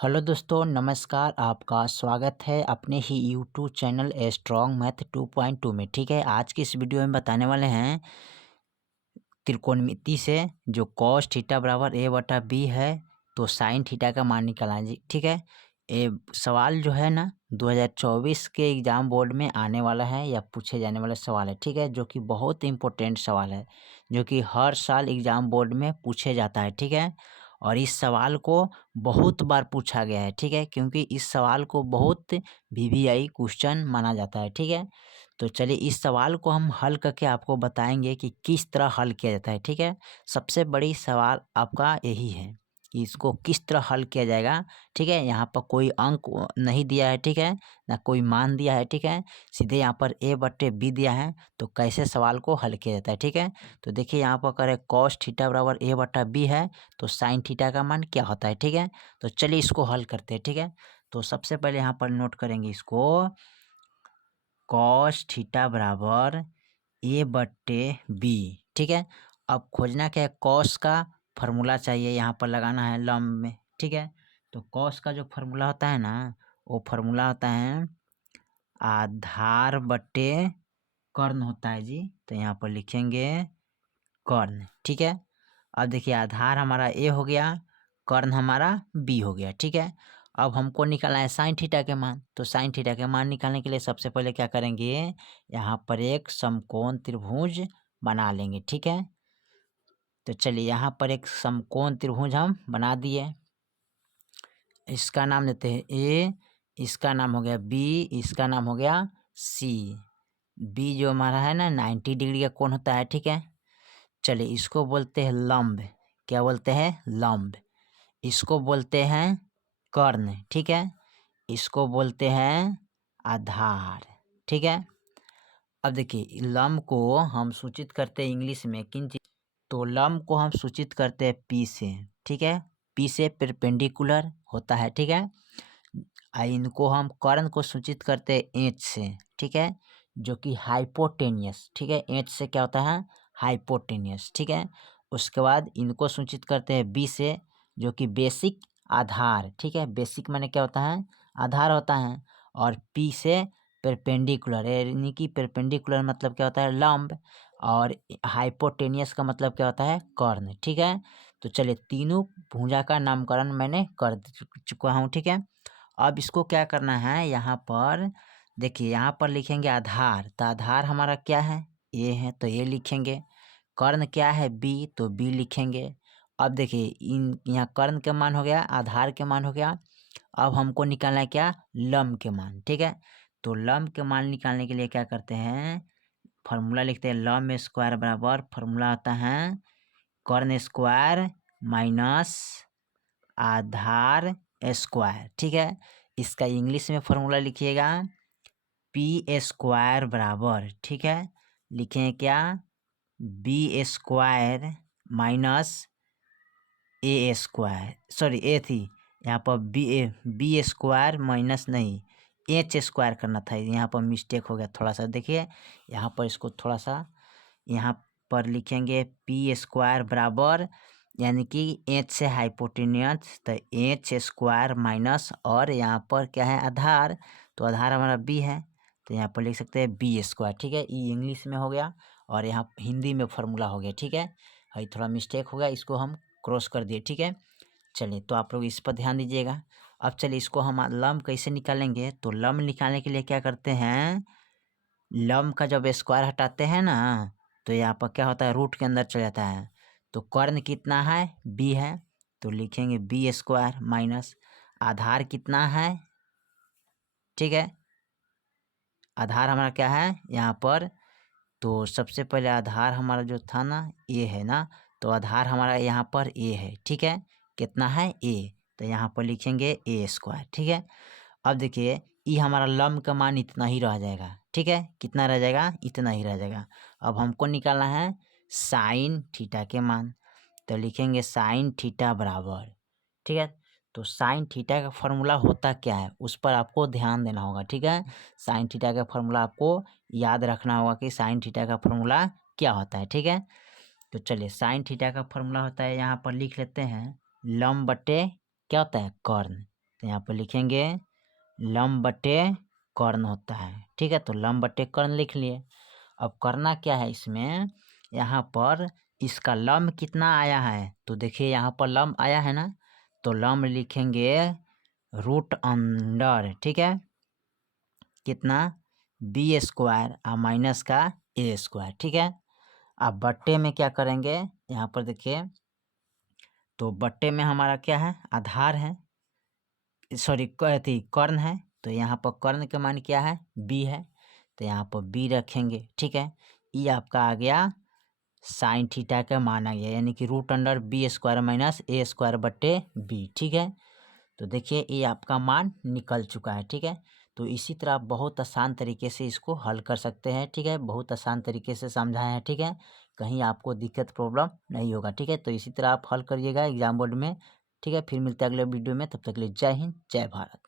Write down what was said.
Hello दोस्तों, नमस्कार। आपका स्वागत है अपने ही YouTube channel a strong math 2.2 में। ठीक है, आज की इस वीडियो में बताने वाले हैं त्रिकोणमिति से जो कॉस थीटा बराबर ए बटा बी है तो साइन थीटा का मान निकालना है जी। ठीक है, ये सवाल जो है ना 2024 के एग्ज़ाम बोर्ड में आने वाला है या पूछे जाने वाला सवाल है। ठीक है, जो कि बहुत इंपॉर्टेंट सवाल है, जो कि हर साल एग्ज़ाम बोर्ड में पूछे जाता है। ठीक है, और इस सवाल को बहुत बार पूछा गया है। ठीक है, क्योंकि इस सवाल को बहुत वीवीआई क्वेश्चन माना जाता है। ठीक है, तो चलिए इस सवाल को हम हल करके आपको बताएंगे कि किस तरह हल किया जाता है। ठीक है, सबसे बड़ी सवाल आपका यही है कि इसको किस तरह हल किया जाएगा। ठीक है, यहाँ पर कोई अंक नहीं दिया है। ठीक है, ना कोई मान दिया है। ठीक है, सीधे यहाँ पर ए बटे बी दिया है, तो कैसे सवाल को हल किया जाता है। ठीक है, तो देखिए यहाँ पर करें कॉस थीटा बराबर ए बटा बी है तो साइन थीटा का मान क्या होता है। ठीक है, तो चलिए इसको हल करते हैं। ठीक है, तो सबसे पहले यहाँ पर नोट करेंगे इसको, कॉस थीटा बराबर ए बटे बी। ठीक है, अब खोजना क्या है, कॉस का फॉर्मूला चाहिए, यहाँ पर लगाना है लंब में। ठीक है, तो कॉस का जो फॉर्मूला होता है ना, वो फॉर्मूला होता है आधार बटे कर्ण होता है जी। तो यहाँ पर लिखेंगे कर्ण। ठीक है, अब देखिए आधार हमारा ए हो गया, कर्ण हमारा बी हो गया। ठीक है, अब हमको निकालना है साइन थीटा के मान। तो साइन थीटा के मान निकालने के लिए सबसे पहले क्या करेंगे, यहाँ पर एक समकोण त्रिभुज बना लेंगे। ठीक है, तो चलिए यहाँ पर एक समकोण त्रिभुज हम बना दिए। इसका नाम देते हैं ए, इसका नाम हो गया बी, इसका नाम हो गया सी। बी जो हमारा है ना 90 डिग्री का कोण होता है। ठीक है, चलिए इसको बोलते हैं लंब। क्या बोलते हैं, लंब। इसको बोलते हैं कर्ण। ठीक है, इसको बोलते हैं आधार। ठीक है, अब देखिए लंब को हम सूचित करते हैं इंग्लिश में किन चीज, तो लंब को हम सूचित करते हैं पी से। ठीक है, पी से परपेंडिकुलर होता है। ठीक है, इनको हम कर्ण को सूचित करते हैं एच से। ठीक है, जो कि हाइपोटेनियस। ठीक है, एच से क्या होता है, हाइपोटेनियस। ठीक है, उसके बाद इनको सूचित करते हैं बी से, जो कि बेसिक आधार। ठीक है, बेसिक माने क्या होता है, आधार होता है। और पी से परपेंडिकुलर, यानी कि परपेंडिकुलर मतलब क्या होता है, लंब। और हाइपोटेनियस का मतलब क्या होता है, कर्ण। ठीक है, तो चलिए तीनों भुजा का नामकरण मैंने कर चुका हूँ। ठीक है, अब इसको क्या करना है, यहाँ पर देखिए यहाँ पर लिखेंगे आधार। तो आधार हमारा क्या है, ए है, तो ए लिखेंगे। कर्ण क्या है, बी, तो बी लिखेंगे। अब देखिए इन यहाँ कर्ण के मान हो गया, आधार के मान हो गया। अब हमको निकालना है क्या, लंब के मान। ठीक है, तो लंब के मान निकालने के लिए क्या करते हैं, फॉर्मूला लिखते हैं लंब स्क्वायर बराबर, फॉर्मूला आता है कर्ण स्क्वायर माइनस आधार स्क्वायर। ठीक है, इसका इंग्लिश में फॉर्मूला लिखिएगा पी स्क्वायर बराबर, ठीक है, लिखें क्या, B square minus A square, sorry ए थी यहाँ पर, बी स्क्वायर माइनस नहीं एच स्क्वायर करना था, यहाँ पर मिस्टेक हो गया थोड़ा सा। देखिए यहाँ पर इसको थोड़ा सा यहाँ पर लिखेंगे पी स्क्वायर बराबर, यानी कि एच से हाइपोटेनियस, तो एच स्क्वायर माइनस, और यहाँ पर क्या है आधार, तो आधार हमारा बी है, तो यहाँ पर लिख सकते हैं बी स्क्वायर। ठीक है, ये इंग्लिश में हो गया और यहाँ हिंदी में फॉर्मूला हो गया। ठीक है, ये थोड़ा मिस्टेक हो गया, इसको हम क्रॉस कर दिए। ठीक है, चलिए तो आप लोग इस पर ध्यान दीजिएगा। अब चलिए इसको हम लंब कैसे निकालेंगे, तो लंब निकालने के लिए क्या करते हैं, लंब का जब स्क्वायर हटाते हैं ना, तो यहाँ पर क्या होता है, रूट के अंदर चले जाता है। तो कर्ण कितना है, बी है, तो लिखेंगे बी स्क्वायर माइनस आधार कितना है। ठीक है, आधार हमारा क्या है यहाँ पर, तो सबसे पहले आधार हमारा जो था ना ए है ना, तो आधार हमारा यहाँ पर ए है। ठीक है, कितना है ए, तो यहाँ पर लिखेंगे ए स्क्वायर। ठीक है, अब देखिए ई हमारा लंब का मान इतना ही रह जाएगा। ठीक है, कितना रह जाएगा, इतना ही रह जाएगा। अब हमको निकालना है साइन थीटा के मान, तो लिखेंगे साइन थीटा बराबर, ठीक है, तो साइन थीटा का फॉर्मूला होता क्या है उस पर आपको ध्यान देना होगा। ठीक है, साइन थीटा का फॉर्मूला आपको याद रखना होगा कि साइन थीटा का फॉर्मूला क्या होता है। ठीक है, तो चलिए साइन थीटा का फॉर्मूला होता है, यहाँ पर लिख लेते हैं लंब बटे क्या होता है, कर्ण। तो यहाँ पर लिखेंगे लंब बटे कर्ण होता है। ठीक है, तो लंब बटे कर्ण लिख लिए। अब करना क्या है इसमें, यहाँ पर इसका लंब कितना आया है, तो देखिए यहाँ पर लंब आया है ना, तो लंब लिखेंगे रूट अंडर, ठीक है, कितना बी स्क्वायर और माइनस का ए स्क्वायर। ठीक है, अब बट्टे में क्या करेंगे, यहाँ पर देखिए, तो बट्टे में हमारा क्या है, आधार है, सॉरी कर्ण है, तो यहाँ पर कर्ण का मान क्या है, बी है, तो यहाँ पर बी रखेंगे। ठीक है, ये आपका आ गया साइन थीटा का मान आ गया, यानी कि root under B square minus A square बट्टे बी। ठीक है, तो देखिए ये आपका मान निकल चुका है। ठीक है, तो इसी तरह आप बहुत आसान तरीके से इसको हल कर सकते हैं। ठीक है, बहुत आसान तरीके से समझाए हैं। ठीक है, कहीं आपको दिक्कत प्रॉब्लम नहीं होगा। ठीक है, तो इसी तरह आप हल करिएगा एग्जाम बोर्ड में। ठीक है, फिर मिलते हैं अगले वीडियो में, तब तक के लिए जय हिंद जय भारत।